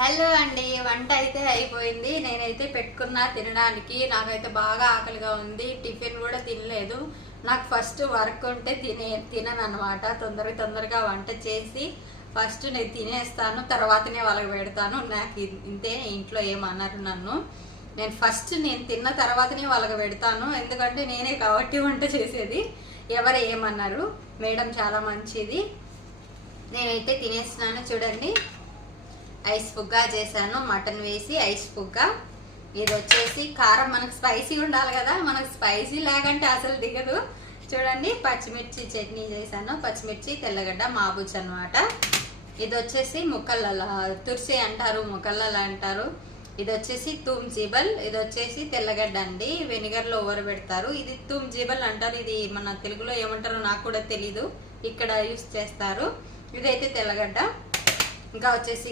Hello అండి, వంట అయితే అయిపోయింది. నేనైతే పెట్టుకున్నా తినడానికి. నాకైతే బాగా ఆకలిగా ఉంది. టిఫిన్ కూడా తినలేదు. నాకు ఫస్ట్ వర్క్ ఉంటే తినను అనమాట. తొందరగా వంట చేసి ఫస్ట్ నేను తినేస్తాను, తర్వాతనే వాళ్ళకి పెడతాను. నాకు ఇంతే, ఇంట్లో ఏమన్నారు నన్ను. నేను తిన్న తర్వాతనే వాళ్ళకి పెడతాను, ఎందుకంటే నేనే కాబట్టి వంట చేసేది. ఎవరు ఏమన్నారు, మేడం చాలా మంచిది. నేనైతే తినేస్తున్నాను. చూడండి, ఐస్ పుగ్గా చేశాను, మటన్ వేసి ఐస్ పుగ్గా. ఇది వచ్చేసి కారం, మనకు స్పైసీ ఉండాలి కదా, మనకు స్పైసీ లేకంటే అసలు దిగదు. చూడండి, పచ్చిమిర్చి చట్నీ చేశాను, పచ్చిమిర్చి తెల్లగడ్డ మాబుచ్చు అనమాట. ఇది వచ్చేసి ముక్కల్ల తుర్సి అంటారు, ముక్కల్ల అంటారు. ఇది వచ్చేసి తూమ్ జీబల్, ఇది వచ్చేసి తెల్లగడ్డ అండి, వెనిగర్లో ఊరబెడతారు. ఇది తూమ్ జీబల్ అంటారు, ఇది మన తెలుగులో ఏమంటారో నాకు కూడా తెలీదు, ఇక్కడ యూస్ చేస్తారు. ఇదైతే తెల్లగడ్డ. ఇంకా వచ్చేసి